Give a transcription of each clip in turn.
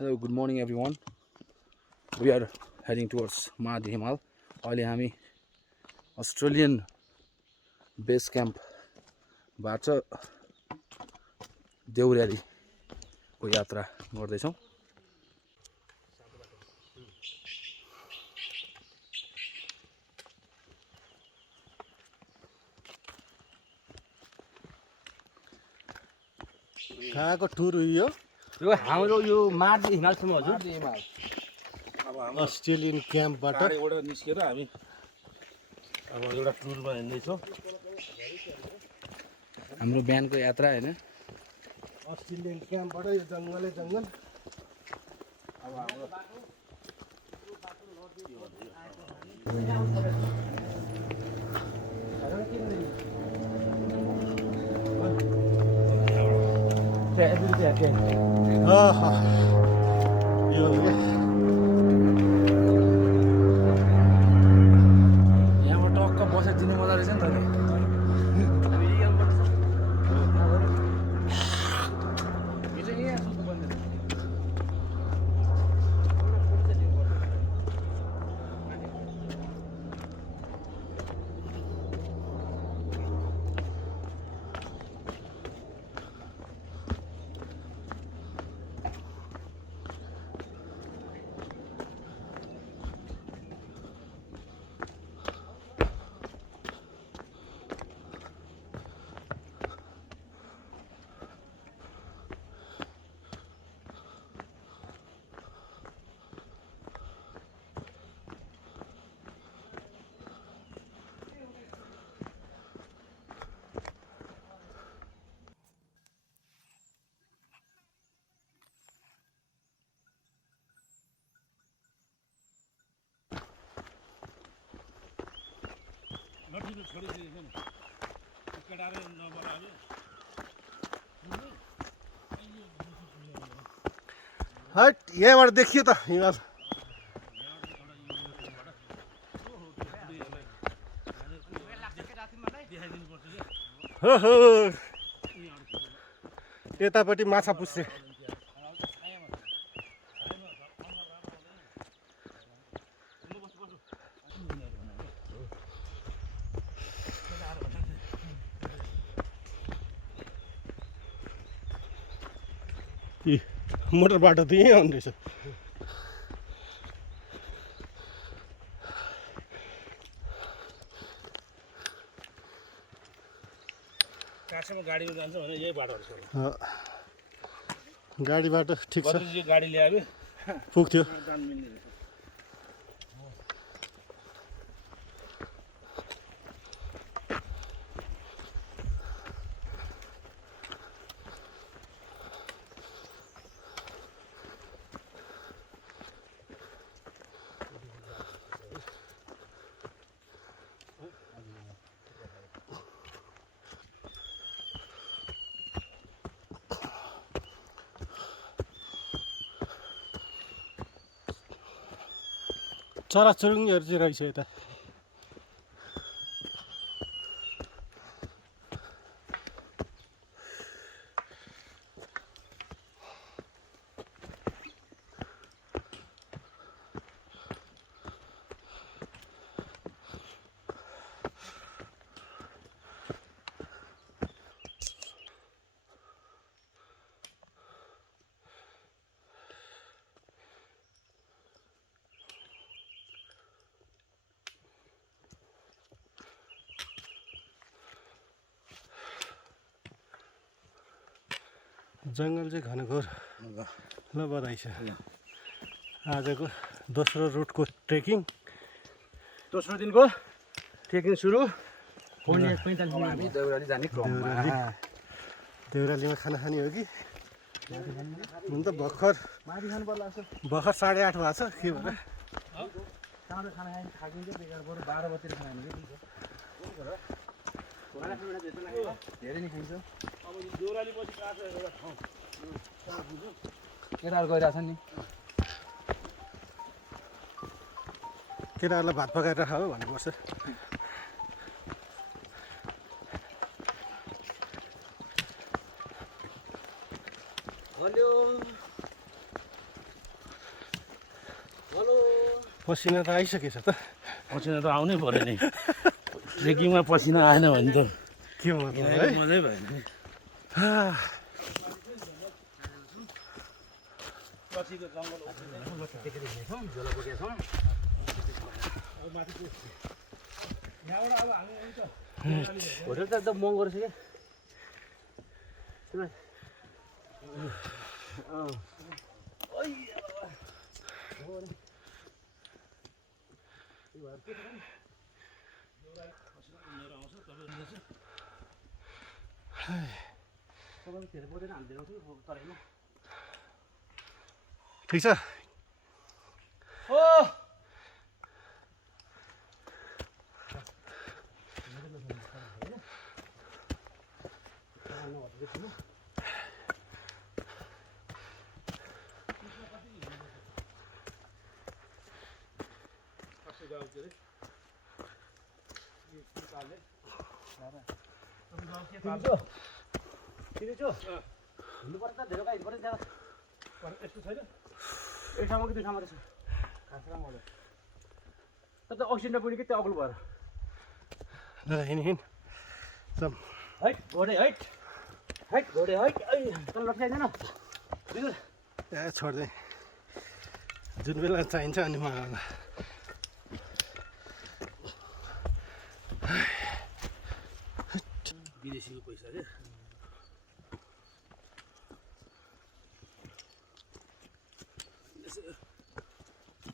Hello, good morning everyone. We are heading towards Mahadi Himal. अहिले हामी Australian base क्याम्पबाट देउरालीको यात्रा गर्दैछौँ। कहाँको टुर यो हाम्रो यो मार्दी हिमालसम्म हजुर। अस्ट्रेलियन क्याम्पबाट गाडीबाट निस्केर हामी अब एउटा टुरमा हिँड्दैछौँ। हाम्रो बिहानको यात्रा हैन, अस्ट्रेलियन क्याम्पबाट यो जङ्गलै जङ्गल। अब हाम्रो यो यहाँबाट टक्क बसेर दिने मजा रहेछ नि त। हट यहाँबाट देखियो त हिमाल। हो हो यतापट्टि माछा पुच्छ्रे। मोटर बाटो त यहीँ आउँदैछ। काठसम्म गाडीमा जान्छ भने यही बाटोहरू छ। गाडी बाटो ठिक छ, यो गाडी ल्यायो पुग्थ्यो। जान मिल्ने रहेछ। चराचुरुङ्गीहरू चाहिँ रहेछ यता। जङ्गल चाहिँ घनघोर। ल बधाई छ। आजको दोस्रो रुटको ट्रेकिङ, दोस्रो दिनको ट्रेकिङ सुरु। हामी देउराली जाने क्रममा देउरालीमा खाना खाने हो कि हुन त भर्खर 8:30 भएको छ के भएर। खाना खाइन्छ बेकार बरु 12 बजेतिर खाना खाने धेरै नै खाइन्छ। अब यो देउराली पछि काछ एउटा ठाउँ केटाहरू गइरहेछ नि। केटाहरूलाई भात पकाएर खाऊ भन्नुपर्छ। हल्यो पसिना त आइसकेछ त पसिना त आउनै पऱ्यो नि ट्रेकिङमा पसिना आएन भने त के मतलब है मजै भएन नि होटल त एकदम महँगो रहेछ क्या ठिक छ हिँड्नुपर्छ त धेरै हिँड्नुपर्छ ज्यादा यस्तो छैन एक ठाउँमा कि दुई ठाउँमा रहेछ तर त अक्सिजन पुग्ने कि त्यो अग्लो भएर ल हिँड हिँड चम हैट घोडे हैट हैट घोडे हैट तल लट्काइँदैन ए छोड्दै जुन बेला चाहिन्छ अनि मलाई विदेशीको पैसा रे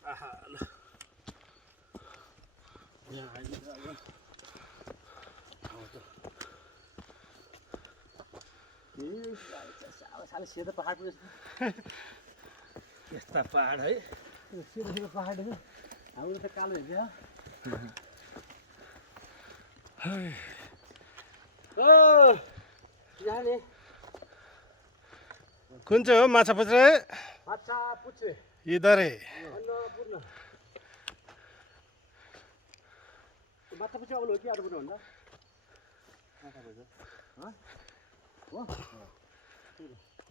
आहा ल यहाँ आइदिन्छ अब साले सेतो पहाड पुगेछ यस्ता पहाड है सेतो सेतो पहाड हो हाम्रो त कालो हुन्छ जाने कुन चाहिँ हो माछा पुच्छ्रे माछा पुच्छ्रे इधर है अन्नपूर्ण माछा पुच्छ्रे अग्लो हो कि अन्नपूर्ण भन्दा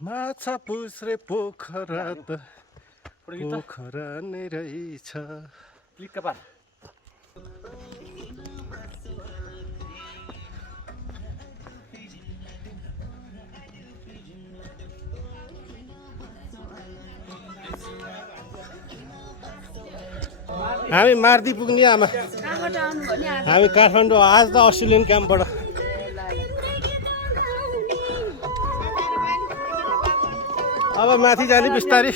माछा पुच्छ्रे पोखरा त पोखरा नै रहेछ क्लिक कपार हामी मार्दी पुग्ने आमा हामी काठमाडौँ आज त अस्ट्रेलियन क्याम्पबाट अब माथि जाने बिस्तारै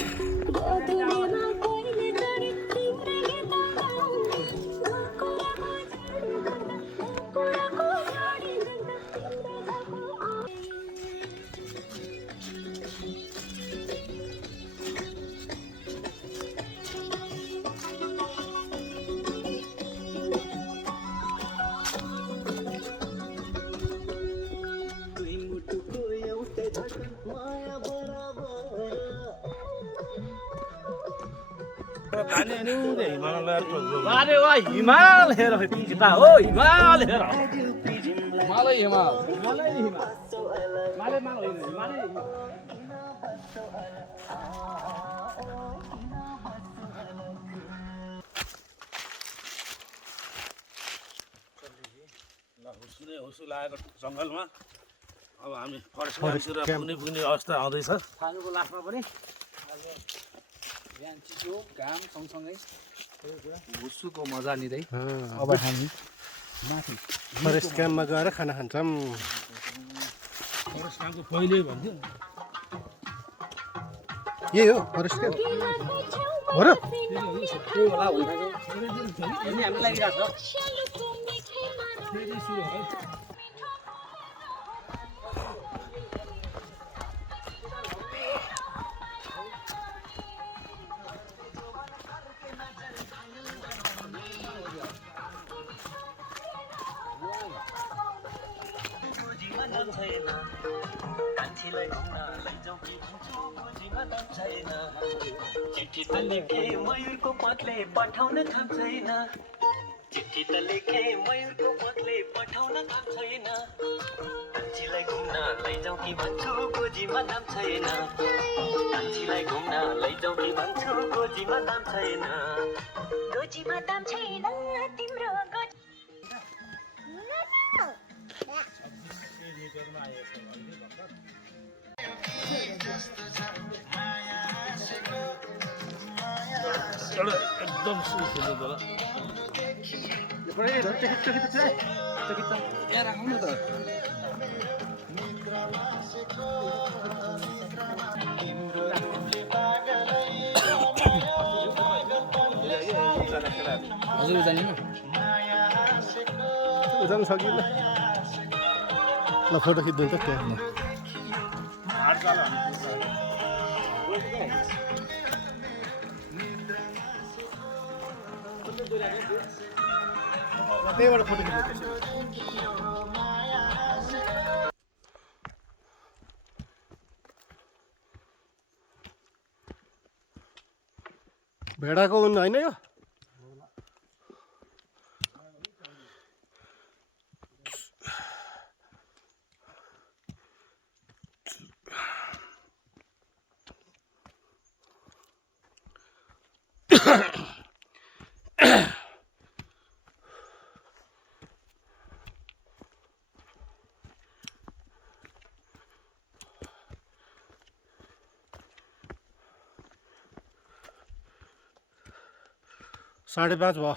अरे वाह हिमाल हेर किता हो हिमाल हेर हिमालै हिमाल हिमालै हिमाल माले माल होइन हिमालै हुसु लागेको जङ्गलमा अब हामी फरेस्ट क्याम्पतिर पुग्ने अवस्था आउँदैछ साँझको लास्टमा पनि बिहान चिसो घाम सँगसँगै हुस्सुको मजा लिँदै अब हामी माथि फरेस्ट क्याम्पमा गएर खाना खान्छौँ फरेस्ट क्याम्पको पहिले भन्थ्यो यही हो फरेस्ट क्याम्प हो र त्यही होला भन्दाखेरि हामी लागिरहेको छ फेरि सुरु है चिठी त लेखे मयूरको पत्ले पठाउन थाम छैन चिठी त लेखे मयूरको पत्ले पठाउन थाम छैन कान्छीलाई घुम्न लैजाउँ कि भन्छु गोजीमा दाम छैन कान्छीलाई घुम्न लैजाउँ कि भन्छु गोजीमा दाम छैन गोजीमा दाम छैन तिम्रो गोजी एउटा एकदम सुई खेल्नु होला यहाँ राखौँ न त हजुर जानिन उदान सकिन ल फोटो खिच्नु त त्यहाँ त्यहीबाट फोटो खिच्नु भेडाको उन होइन यो साढे 5 भयो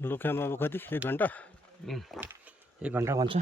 लुक्यामा अब कति 1 घन्टा 1 घन्टा भन्छ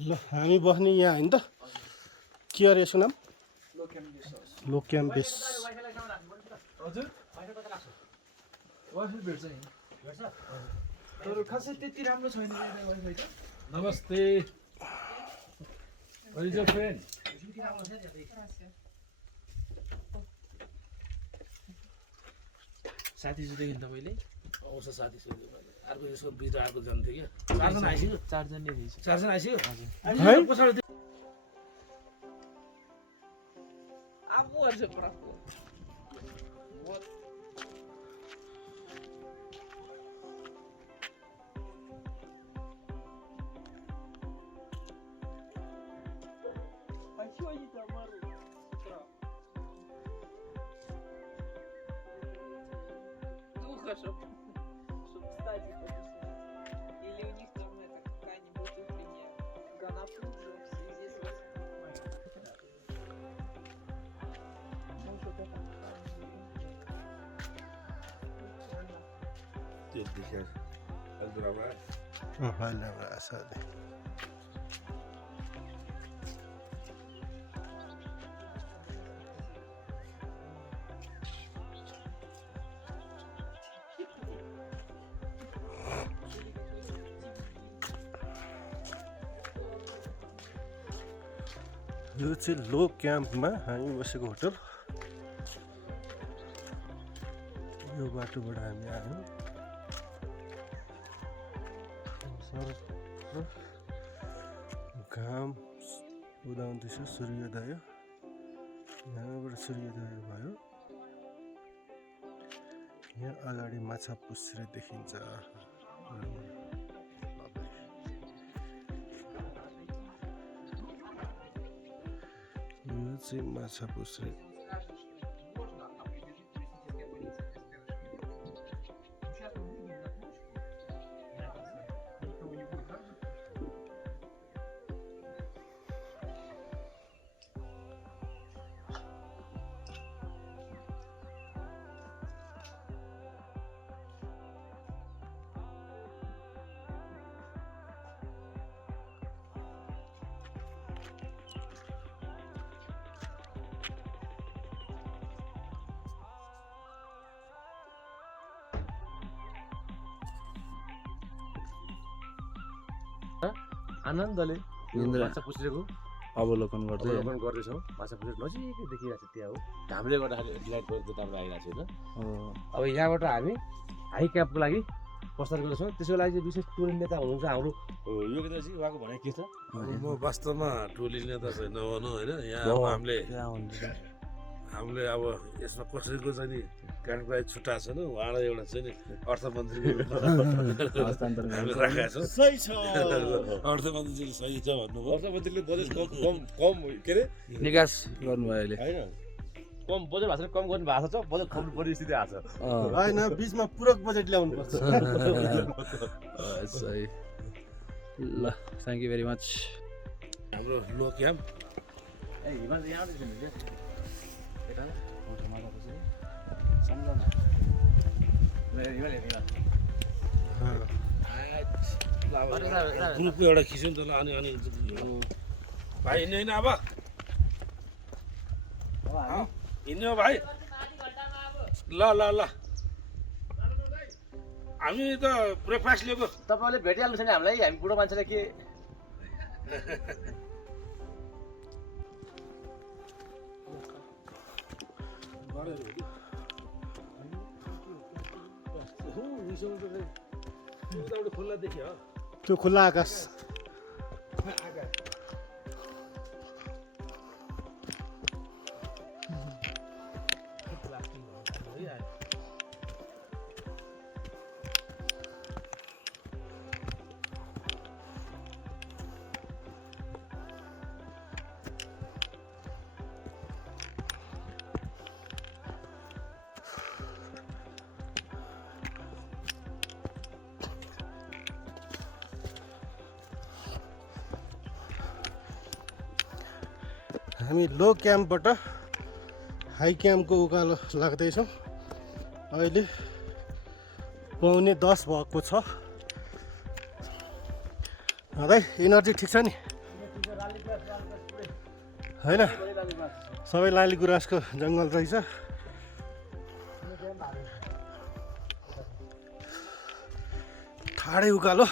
ल हामी बस्ने यहाँ होइन त के अरे यसको नाम लोक्याम बेस हजुर वाइफाई भेट्छ नि तर खासै त्यति राम्रो छैन वाइफाई त नमस्ते फ्रेन्ड साथी सुतेको नि तपाईँले आउँछ साथी सुत्यो अर्को यसको बिच अर्को जान्थ्यो क्या चारजना आइसक्यो चारजना आइसक्यो पछाडि Amor же проходит. Вот. А чё они там орут с утра? Духа, чтоб встать и подышать. Или у них там это какая-нибудь утренняя ганапуза в связи с 8 марта. त्यतिखेर अहिले राम्रो अहिले राम्रो आशा यो चाहिँ लो क्याम्पमा हामी बसेको होटल यो बाटोबाट हामी आयौँ घाम उदाउँदैछ सूर्योदय यहाँबाट सूर्योदय भयो यहाँ अगाडि माछा पुच्छ्रे देखिन्छ यो चाहिँ माछा पुच्छ्रे आनन्दले निन्द्रा माछा पुछ्रेको अवलोकन गर्दै अवलोकन गर्दैछौँ माछा पुछ्रे नजिकै देखिरहेको छ त्यहाँ हो घामले गर्दाखेरि डिलाइट गरेको तारमा आइरहेको छ अब यहाँबाट हामी हाई क्याम्पको लागि प्रस्ताव गर्दैछौँ त्यसको लागि चाहिँ विशेष टुरिस्ट नेता हुनुहुन्छ हाम्रो योगेन्द्रजी उहाँको भनाइ के छ म वास्तवमा टोली नेता चाहिँ नभनौँ होइन यहाँ अब हामीले अब यसमा कसैको चाहिँ नि काठबाहेक छुट्टा छैन उहाँलाई एउटा चाहिँ नि अर्थमन्त्रीको हामीले राखेका छौँ सही छ अर्थमन्त्री चाहिँ सही छ भन्नुभयो अर्थमन्त्रीले बजेट कम के अरे निकास गर्नुभयो अहिले होइन कम बजेट भएको छ कम गर्नु भएको छ बजेट कम पर्ने स्थिति आएको छ होइन बिचमा पूरक बजेट ल्याउनु पर्छ सही ल थ्याङ्क यू भेरी मच हाम्रो लो क्याम्प ग्रुपको एउटा खिच्यो नि त ल अनि अनि भाइ हिँड्ने होइन अब हिँड्ने हो भाइ ल ल ल हामी त ब्रेकफास्ट लिएको तपाईँले भेटिहाल्नु छैन हामीलाई हामी बुढो मान्छेलाई के खुल्ला देखियो त्यो खुल्ला आकाश हामी लो क्याम्पबाट हाई क्याम्पको उकालो लाग्दैछौँ। अहिले 9:45 भएको छ। दाइ एनर्जी ठिक छ नि होइन? सबै लाली गुराँसको जङ्गल रहेछ। ठाडै उकालो।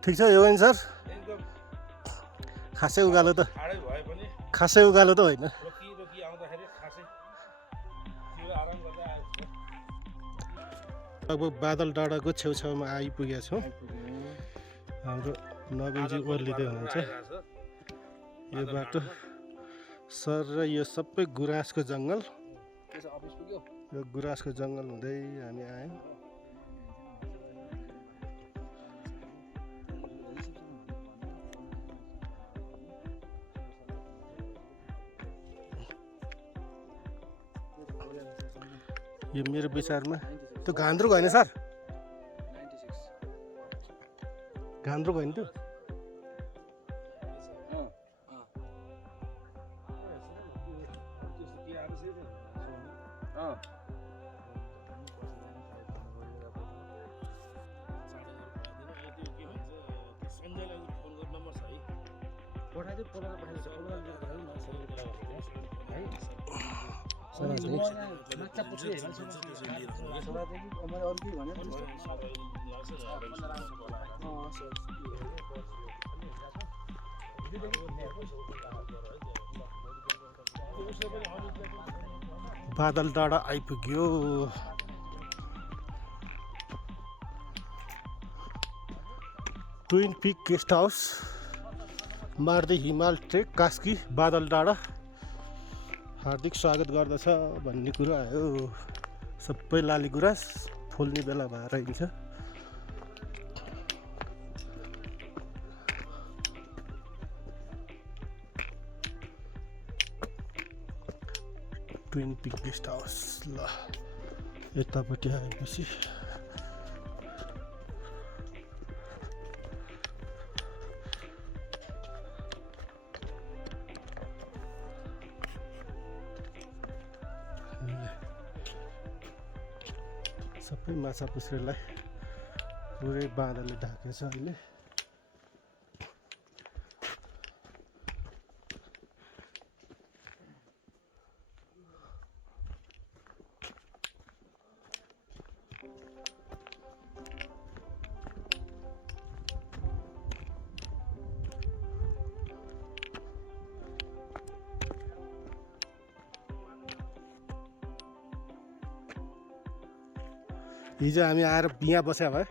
ठिक छ योगेन सर? एकदम खासै उकालो त ठाडै भए पनि खासै उकालो त होइन। रोकी आउँदाखेरि खासै जिउ आराम गर्दै आएको छ। लगभग बादल डाँडाको छेउछाउमा आइपुगेका छौँ। हाम्रो नवीनजी ओर्लिँदै हुनुहुन्छ। यो बाटो सर र यो सबै गुराँसको जङ्गल, यो गुराँसको जङ्गल हुँदै हामी आयौँ। यो मेरो विचारमा त्यो घान्द्रुक होइन सर? घान्द्रुक होइन त्यो? बादल डाँडा आइपुग्यो। ट्विन पिक गेस्ट हाउस, मार्दै हिमाल ट्रेक, कास्की, बादल डाँडा हार्दिक स्वागत गर्दछ भन्ने कुरो आयो। सबै लाली गुराँस फुल्ने बेला भएर हिँड्छ। Twin peak guest house. ल यतापट्टि आएपछि सबै माछा पुछ्रेलाई पुरै बाँदरले ढाकेछ अहिले। हिजो हामी आएर यहाँ बस्या भए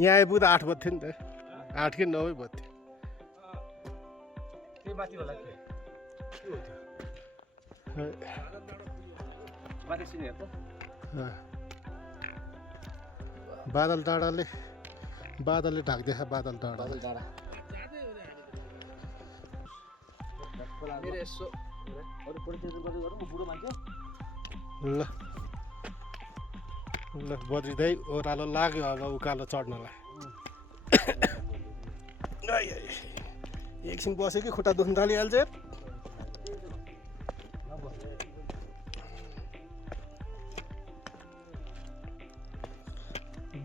यहाँ आइपुग्दा 8 बज्थ्यो नि त। 8 कि 9 बज्थ्यो। बादल डाँडाले ढाक्दैछ। बादल डाँडा ल ल बद्रिँदै ओह्रालो लाग्यो अब उकालो चढ्नलाई। एकछिन बस्यो कि खुट्टा दुख्न थालिहाल्छ।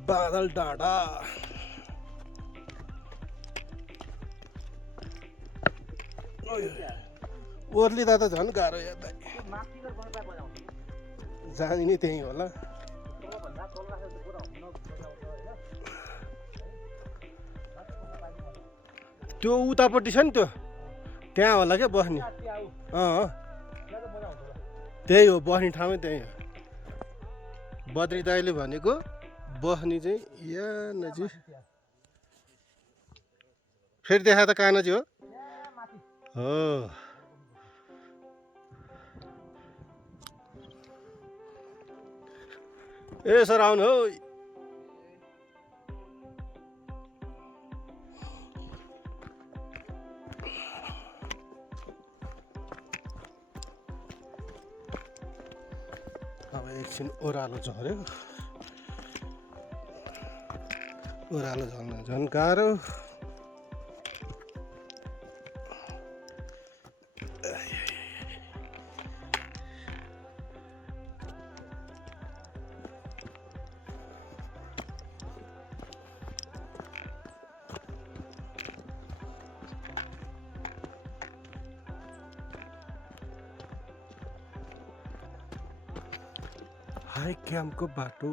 बादल डाँडा ओर्लिँदा त झन् गाह्रो हेर्दा। जाने नि त्यहीँ होला। त्यो उतापट्टि छ नि त्यो त्यहाँ होला क्या बस्ने त्यही हो बस्ने ठाउँै त्यही हो बद्री दाइले भनेको बस्ने चाहिँ यहाँ नजिक फेरि देखा त कहाँ नजिक हो ए सर आउनु हौ अब एकछिन ओह्रालो झऱ्यो ओह्रालो झर्न झन् गाह्रो हाई क्याम्पको बाटो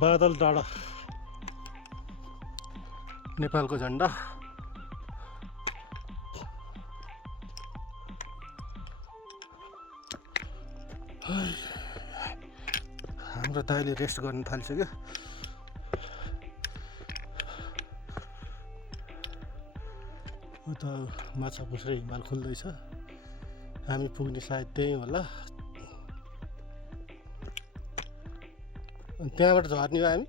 बादल डाँडा नेपालको झन्डा हाम्रो दाइले रेस्ट गर्न थालिसक्यो उता माछा पुछ्रे हिमाल खुल्दैछ हामी पुग्ने सायद त्यही होला अनि त्यहाँबाट झर्ने हो हामी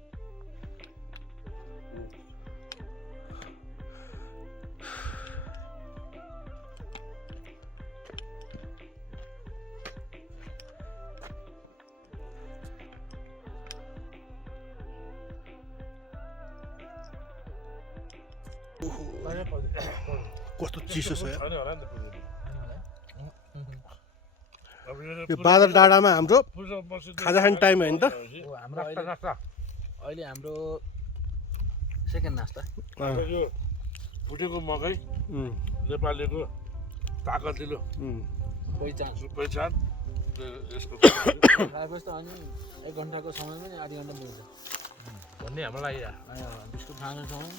कस्तो चिसो छ यार। यो बादल डाँडामा हाम्रो खाजा खाने टाइम होइन त हाम्रो अहिले हाम्रो सेकेन्ड नास्ता यो फुटेको मकै नेपालीको ताकतिलो पहिचान यसको खाएपछि त अनि 1 घन्टाको समयमा नि आधी घन्टा मिल्छ भन्ने हाम्रो लागि बिस्कुट खाने ठाउँ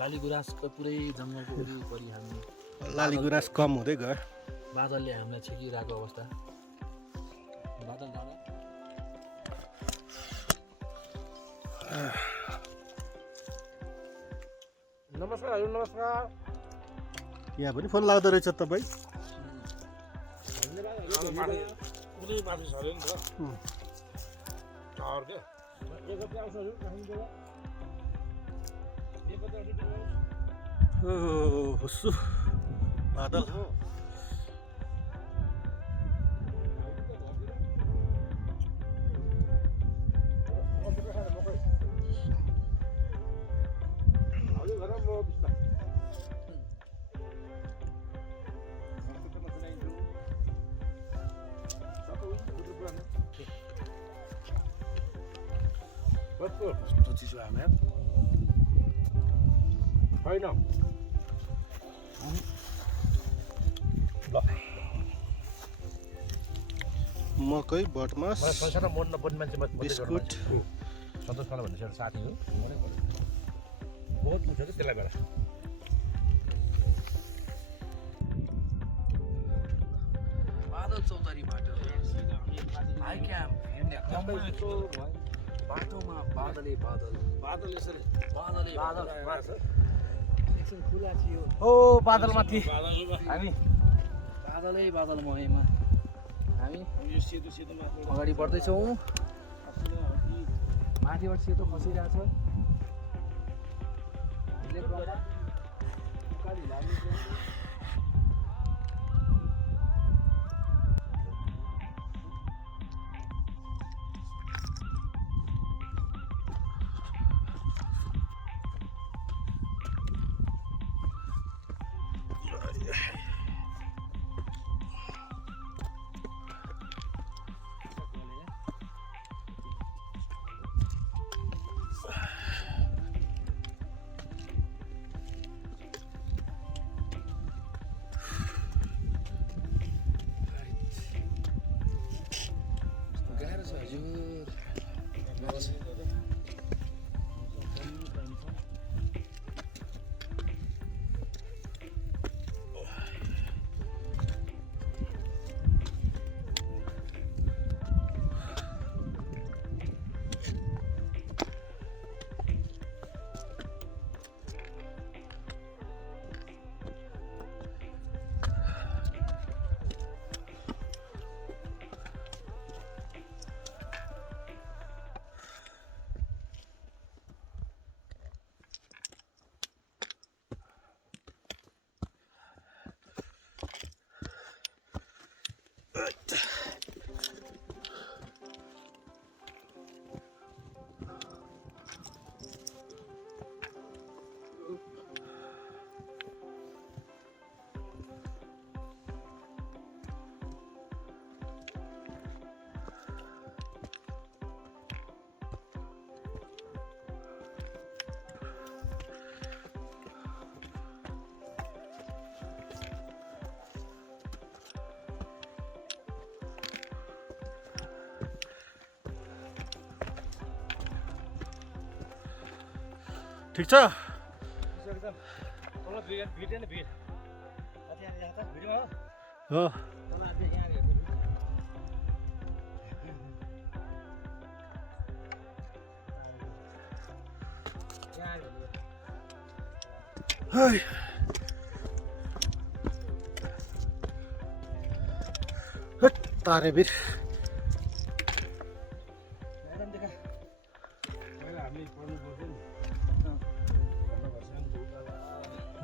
लाली गुराँसको पुरै जङ्गलको वरिपरि हामी लाली गुराँस कम हुँदै गयो बादलले हामीलाई छेकिरहेको अवस्था बादल डाँडा नमस्कार हजुर नमस्कार यहाँ पनि फोन लाग्दो रहेछ तपाईँ कुनै माथि छऱ्यो नि त टावर क्या हुस्सु बादल कस्तो चिसो हामी छैन मकै बटमास मलाई संसारमा मन नपर्ने मान्छे बिस्कुट सन्तोष पाल भन्ने एउटा साथी हो मनै पर्यो बहुत मुख्य थियो त्यसलाई बेला बादल चौतारीबाट हाई क्याम्प हिँड्ने क्रममा बाटोमा बादलै बादल बादल यसरी बादलै बादल एकछिन खुला थियो ओ बादलमाथि हामी बादलै बादल मयमा हामी यो सेतो सेतो मात्र अगाडि बढ्दैछौँ माथिबाट सेतो खसिरहेछ यसले गर्दा उकाली लाग्ने गाह्रो छ हजुर ठिक छ हो हाय तारे वीर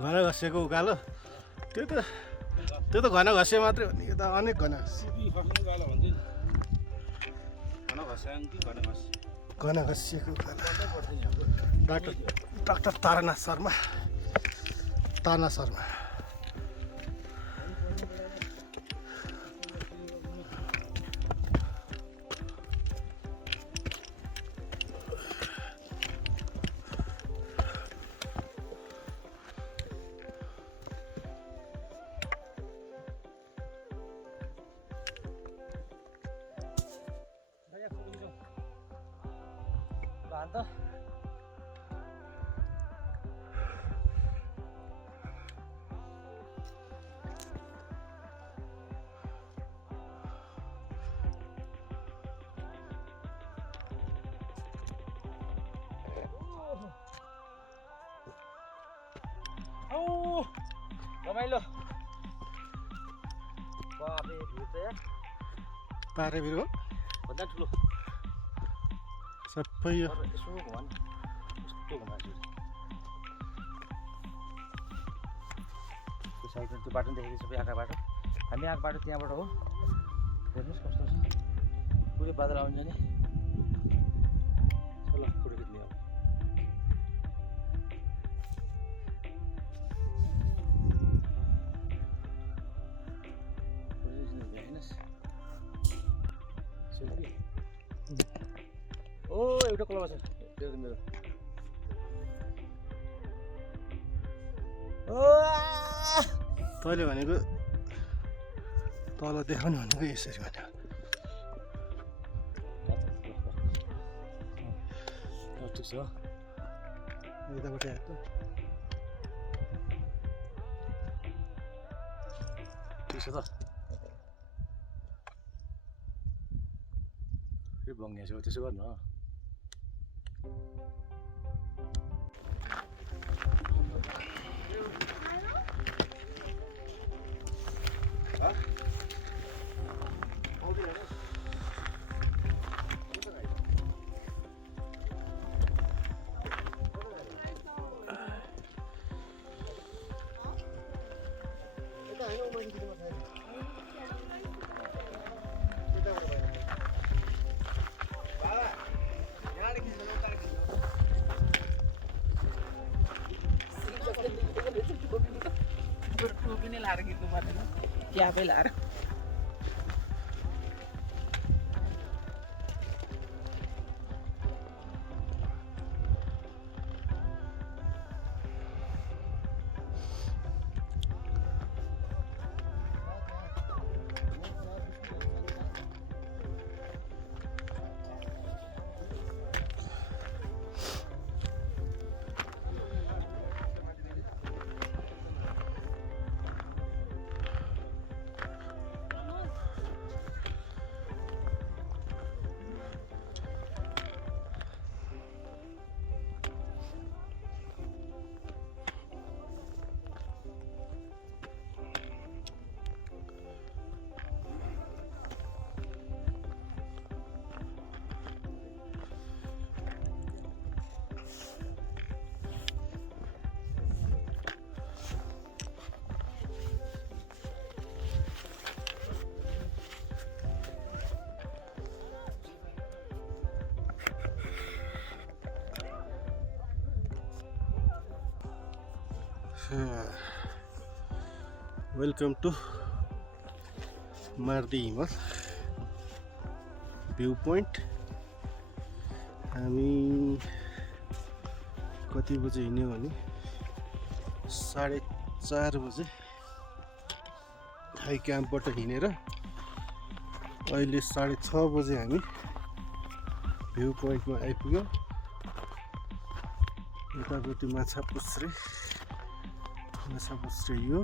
घन घसेको उकालो त्यो त घन घसे मात्रै हो नि यो त अनेक घन घन घसिएको उकालो डाक्टर तारानाथ शर्मा रमाइलो बाबे भ्यू त यार तारे वीर हो भन्दा ठुलो सबै यो यसो भन कस्तो घुमाएको त्यो साइडमा त्यो बाटो देखेको सबै आँखा बाटो हामी आँखा बाटो त्यहाँबाट हो हेर्नुहोस् कस्तो छ पुरै बादल आउनु जाने चलो फोटो खिच्ने अब ओ एउटा क्लब छ त्यो त मेरो तैँले भनेको तल देखाउने भनेको यसरी भने ठिक छ यतापट्टि आएको ठिक छ त यो भङ्गिया छ त्यसो गर न टोपी नै लाएर खिच्नु पर्दैन क्यापै लाएर वेलकम टु मार्दी हिमाल भ्यू पोइन्ट हामी कति बजे हिँड्यो भने 4:30 बजे हाई क्याम्पबाट हिँडेर अहिले 6:30 बजे हामी भ्यू पोइन्टमा आइपुग्यो यतापट्टि माछा पुच्छ्रे यो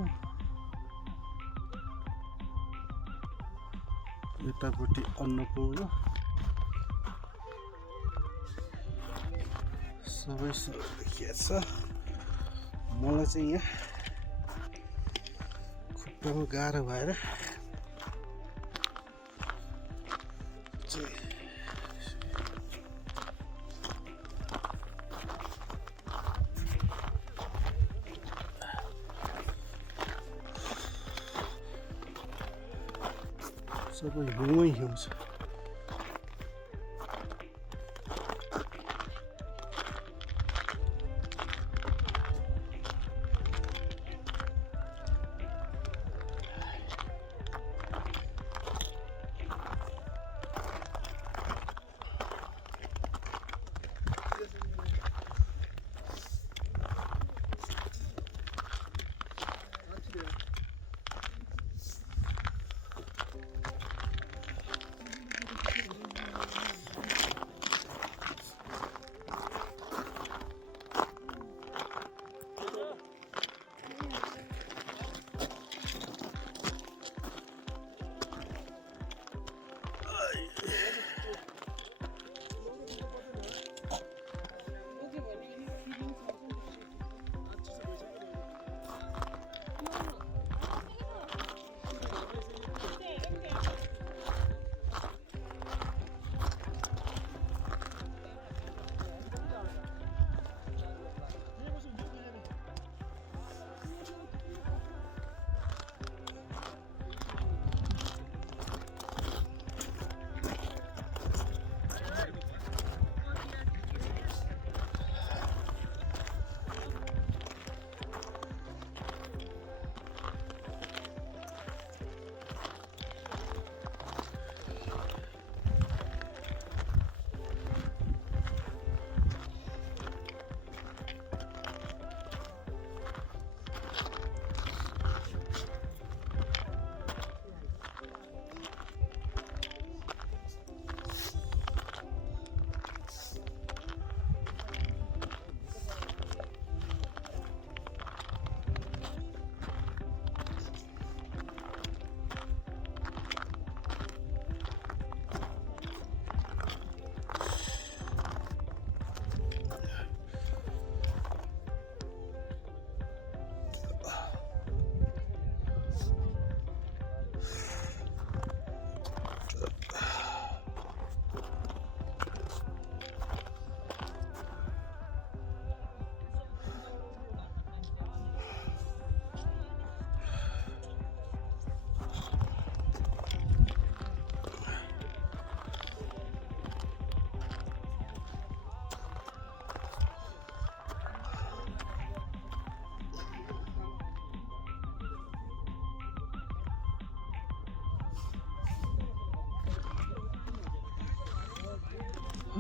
यतापट्टि अन्नपूर्ण सबै देखिएको छ मलाई चाहिँ यहाँ खुट्टामा गाह्रो भएर सबै हिउँै हिउँ छ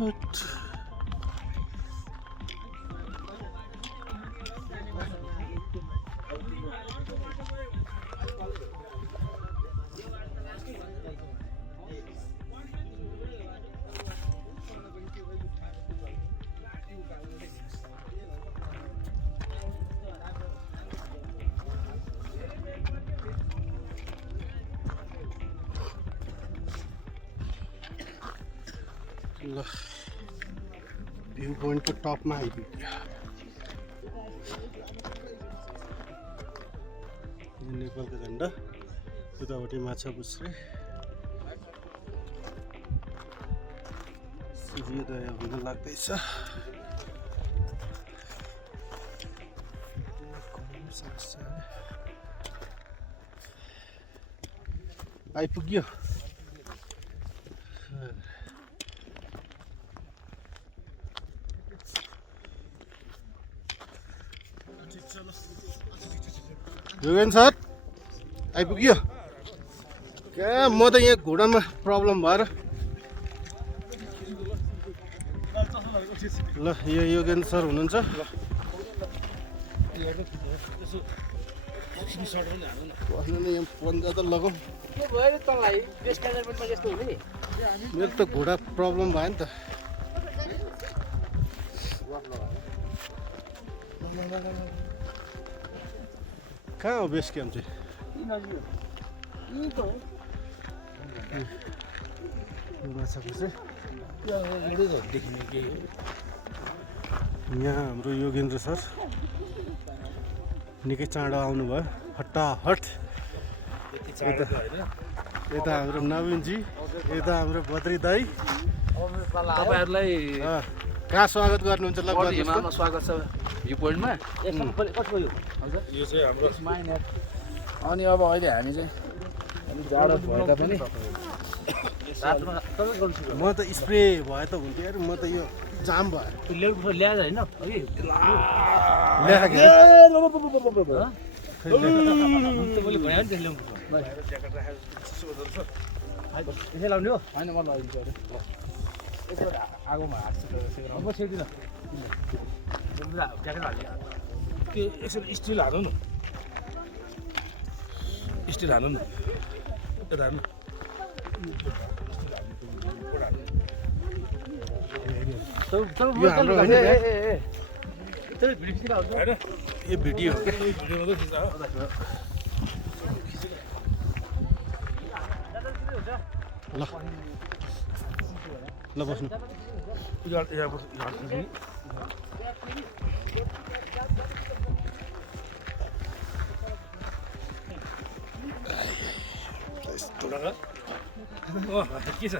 हट। ल भ्यू पोइन्टको टपमा आइपुग्यो। नेपालको झन्डा, उतापट्टि माछा पुछ्रे, सूर्योदय हुन लाग्दैछ। आइपुग्यो। योगेन सर आइपुग्यो। क्या म त यहाँ घोडामा प्रब्लम भएर। ल यो योगेन सर हुनुहुन्छ। बस्नु नि यहाँ पन्जा त लगाउँ। मेरो त घोडा प्रब्लम भयो नि त। कहाँ हो बेस क्याम्प चाहिँ? यहाँ हाम्रो योगेन्द्र सर निकै चाँडो आउनुभयो, हट्टाहट। यता हाम्रो नवीनजी, यता हाम्रो बद्री दाई। तपाईहरुलाई कहाँ स्वागत गर्नुहुन्छ? ल हिमालमा स्वागत छ भ्यू पोइन्टमा। यो चाहिँ हाम्रो अनि अब अहिले हामी चाहिँ अलिक जाडो भए तापनि म त स्प्रे भए त हुन्थ्यो यार, म त यो जाम भयो। ल्याएर होइन त्यसै लाउने हो होइन म लगाइदिन्छु अरे। एकपल्ट आगोमा हाल्छु म सेक्दिनँ ज्याकेट हाल्ने त्यो यसरी स्टिल हाल्नु न, स्टिल हाल्नु न, यता हाल्नु। यो हाम्रो होइन यो भिडियो ल ल बस्नु। के छ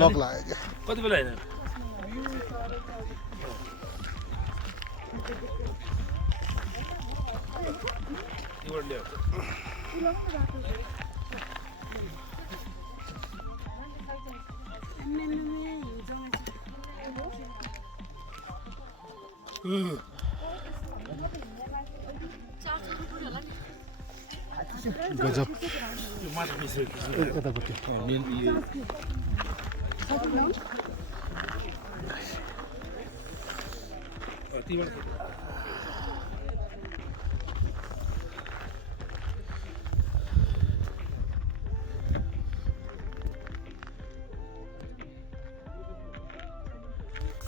लक लाग्यो कति बेला होइन? गजब। यतापट्टि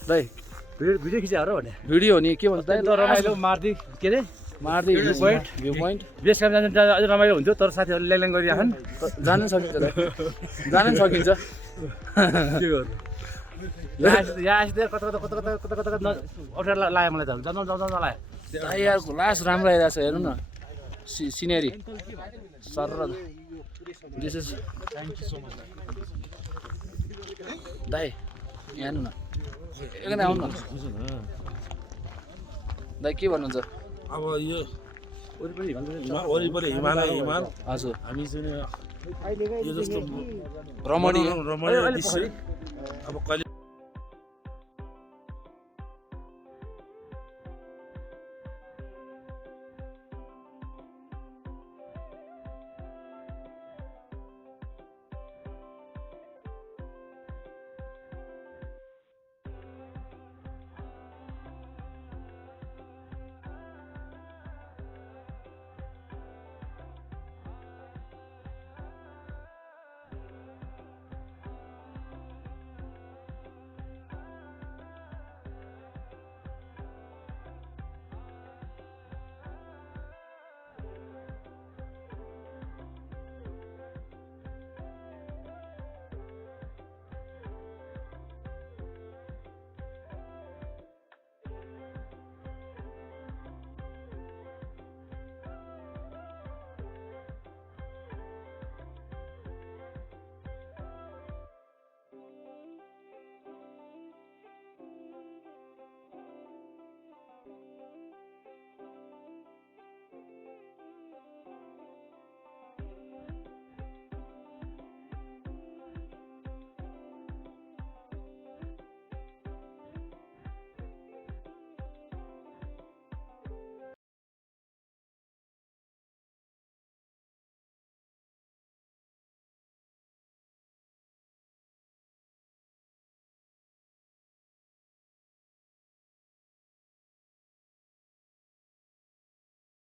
दाइ भिडियो खिचाएर हो भने भिडियो हो नि के भन्छ दाइ? रमाइलो मार्दै के अरे मार्दै भ्यू पोइन्ट बेस क्याम्प जानु अझ रमाइलो हुन्थ्यो, तर साथीहरूले ल्याङ गरिराखन्। जानु सकिन्छ दाइ, जानु सकिन्छ। के गर्नु यहाँ आइसक्यो कता कता कता कता कता कता कता अप्ठ्यारो लाग्यो मलाई त। जानु नलाग्यो दाइ यार लास्ट राम्रो आइरहेको छ हेर्नु न, सिनेरी सर। दिस इज दाइ यहाँ हेर्नु न, एकन आउनु न दाइ, के भन्नुहुन्छ? अब यो वरिपरि हिमाल हजुर हामी चाहिँ यो जस्तो रमणीय रमणीय दृश्य अब कहिले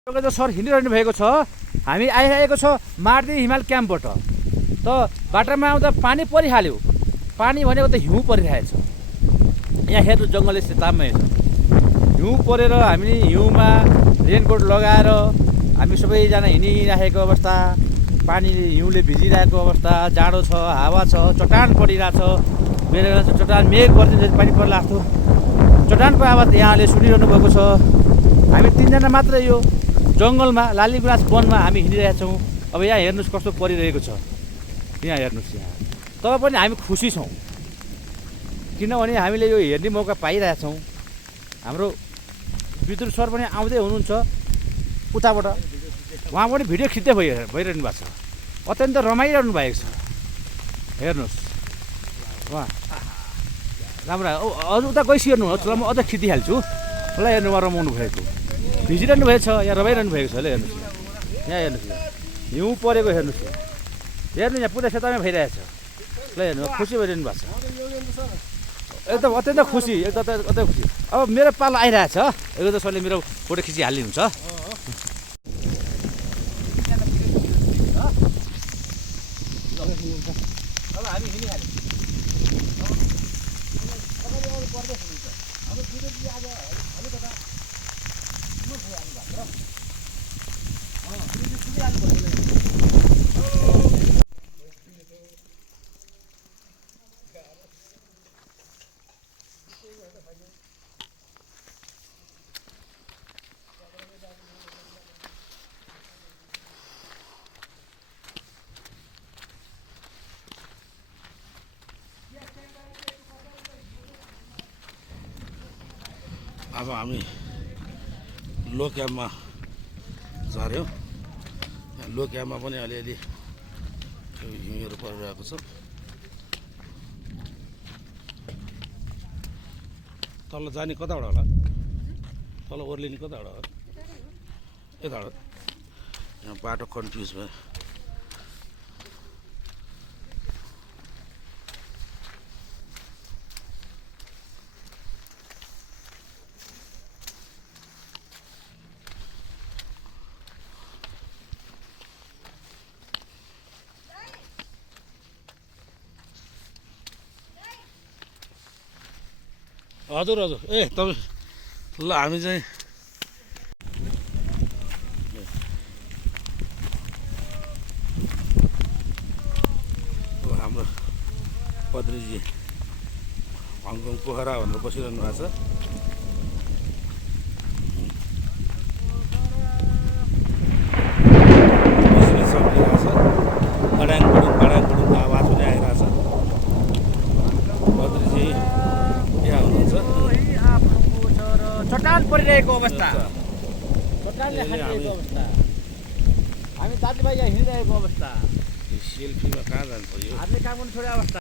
सर हिँडिरहनु भएको छ। हामी आइरहेको छ मार्दी हिमाल क्याम्पबाट। त बाटोमा आउँदा पानी परिहाल्यो। पानी भनेको त हिउँ परिरहेछ। यहाँ हेर्नु जङ्गलले सेतामै छ। हिउँ परेर हामी हिउँमा रेनकोट लगाएर हामी सबैजना हिँडिरहेको अवस्था, पानी हिउँले भिजिरहेको अवस्था, जाडो छ, हावा छ, चट्टान परिरहेछ। मेरो चट्टान मेघ पर्छ पानी पर्ला जस्तो चट्टानको आवाज यहाँले सुनिरहनु भएको छ। हामी 3 जना मात्र यो जङ्गलमा लालीगुराँस वनमा हामी हिँडिरहेछौँ। अब यहाँ हेर्नुहोस् कस्तो परिरहेको छ। यहाँ हेर्नुहोस्, यहाँ तर पनि हामी खुसी छौँ किनभने हामीले यो हेर्ने मौका पाइरहेछौँ। हाम्रो विद्युत सर पनि आउँदै हुनुहुन्छ उताबाट, उहाँ पनि भिडियो खिच्दै भइरहनु भएको छ। अत्यन्त रमाइरहनु भएको छ। हेर्नुहोस् उहाँ राम्रो। अझ उता गइसक्नु होस् ल, म अझ खिचिहाल्छु ल। हेर्नु उहाँ रमाउनु भएको, भिजिरहनु भएको छ, यहाँ रमाइरहनु भएको छ ल। हेर्नुहोस् यहाँ, हेर्नुहोस् हिउँ परेको हेर्नुहोस्। हेर्नु यहाँ पुरा सेतामै भइरहेछ ल। हेर्नु खुसी भइरहनु भएको छ, एकदम अत्यन्त खुसी, एकदम अत्यन्त खुसी। अब मेरो पालो आइरहेछ, एकदम सरले मेरो फोटो खिचिहाल्नुहुन्छ। अब हामी हिँडिहाल्यौँ। अब हामी लो क्याम्पमा झऱ्यौँ। लो क्याम्पमा पनि अलिअलि हिउँहरू परिरहेको छ। तल जाने कताबाट होला? तल ओर्लिने कताबाट होला? यताबाट। यहाँ बाटो कन्फ्युज भयो। हजुर हजुर, ए तपाईँ ल हामी चाहिँ हाम्रो पद्रीजी हङकङ पोखरा भनेर बसिरहनु भएको छ। कडाङ कुडुङ आवाज पनि आइरहेछ। पद्रीजी यहाँ हुनुहुन्छ। चट्टान परिरहेको अवस्था, चट्टानले खाइरहेको अवस्था, हामी दाजुभाइ यहाँ हिँडिरहेको अवस्था, सेल्फीमा कहाँ जानु पर्यो? हातले काम गर्नु छोडे अवस्था।